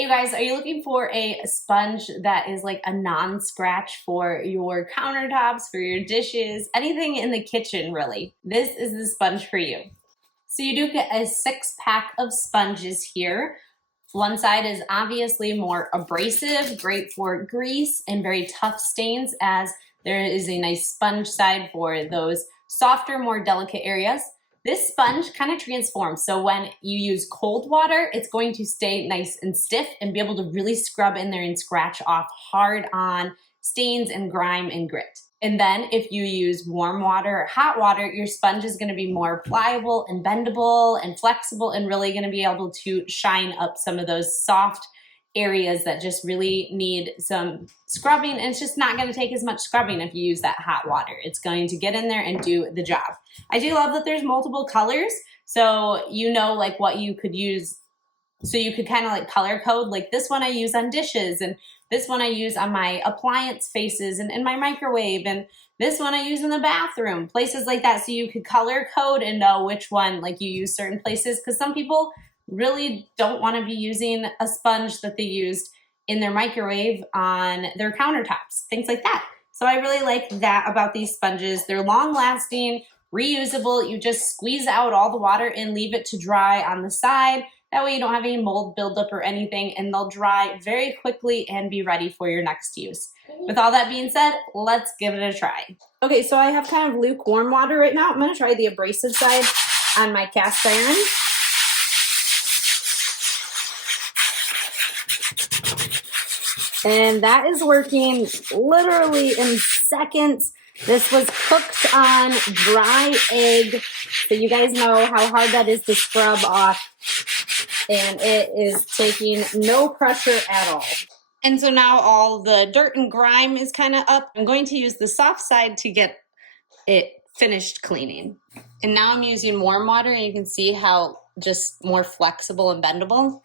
Hey you guys, are you looking for a sponge that is like a non-scratch for your countertops, for your dishes, anything in the kitchen really? This is the sponge for you. So you do get a 6-pack of sponges here. One side is obviously more abrasive, great for grease and very tough stains, as there is a nice sponge side for those softer, more delicate areas. This sponge kind of transforms. So when you use cold water, it's going to stay nice and stiff and be able to really scrub in there and scratch off hard on stains and grime and grit. And then if you use warm water or hot water, your sponge is going to be more pliable and bendable and flexible and really going to be able to shine up some of those soft areas that just really need some scrubbing. And it's just not going to take as much scrubbing if you use that hot water. It's going to get in there and do the job. I do love that there's multiple colors, so you know like what you could use. So you could kind of like color code, like this one I use on dishes, and this one I use on my appliance faces and in my microwave, and this one I use in the bathroom, places like that. So you could color code and know which one like you use certain places, because some people really don't want to be using a sponge that they used in their microwave on their countertops, things like that. So I really like that about these sponges. They're long lasting, reusable. You just squeeze out all the water and leave it to dry on the side. That way you don't have any mold buildup or anything, and they'll dry very quickly and be ready for your next use. With all that being said, let's give it a try. Okay, so I have kind of lukewarm water right now. I'm gonna try the abrasive side on my cast iron. And that is working literally in seconds. This was cooked on dry egg, so you guys know how hard that is to scrub off. And it is taking no pressure at all. And so now all the dirt and grime is kind of up. I'm going to use the soft side to get it finished cleaning. And now I'm using warm water, and you can see how just more flexible and bendable.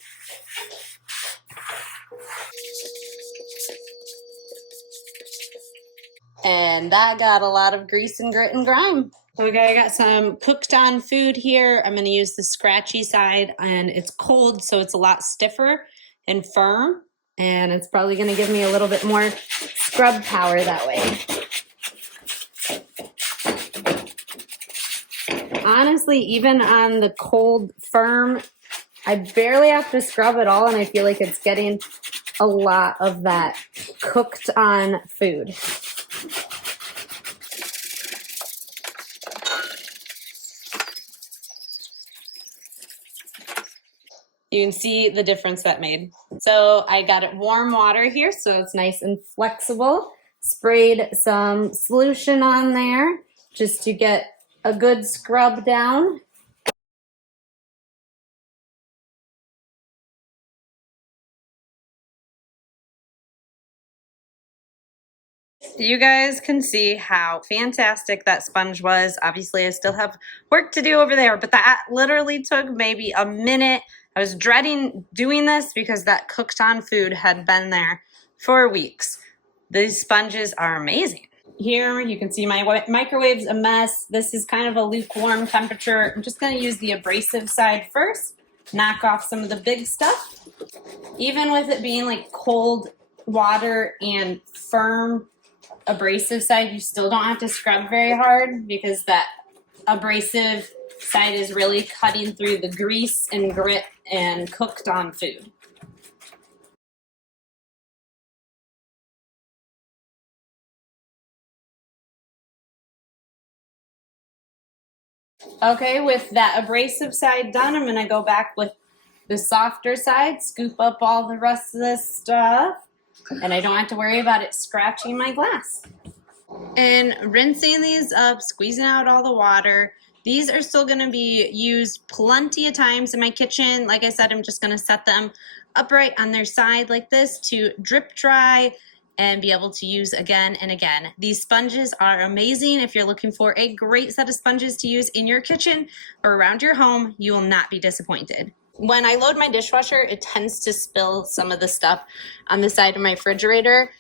And that got a lot of grease and grit and grime. Okay, I got some cooked on food here. I'm gonna use the scratchy side, and it's cold, so it's a lot stiffer and firm. And it's probably gonna give me a little bit more scrub power that way. Honestly, even on the cold, firm, I barely have to scrub at all, and I feel like it's getting a lot of that cooked on food. You can see the difference that made. So I got it warm water here, so it's nice and flexible. Sprayed some solution on there just to get a good scrub down. You guys can see how fantastic that sponge was. Obviously, I still have work to do over there, but that literally took maybe a minute. I was dreading doing this because that cooked on food had been there for weeks. These sponges are amazing. Here you can see my microwave's a mess. This is kind of a lukewarm temperature. I'm just gonna use the abrasive side first, knock off some of the big stuff. Even with it being like cold water and firm abrasive side, you still don't have to scrub very hard, because that abrasive side is really cutting through the grease and grit and cooked on food. Okay, with that abrasive side done, I'm gonna go back with the softer side, scoop up all the rest of this stuff, and I don't have to worry about it scratching my glass. And rinsing these up, squeezing out all the water. These are still gonna be used plenty of times in my kitchen. Like I said, I'm just gonna set them upright on their side like this to drip dry and be able to use again and again. These sponges are amazing. If you're looking for a great set of sponges to use in your kitchen or around your home, you will not be disappointed. When I load my dishwasher, it tends to spill some of the stuff on the side of my refrigerator.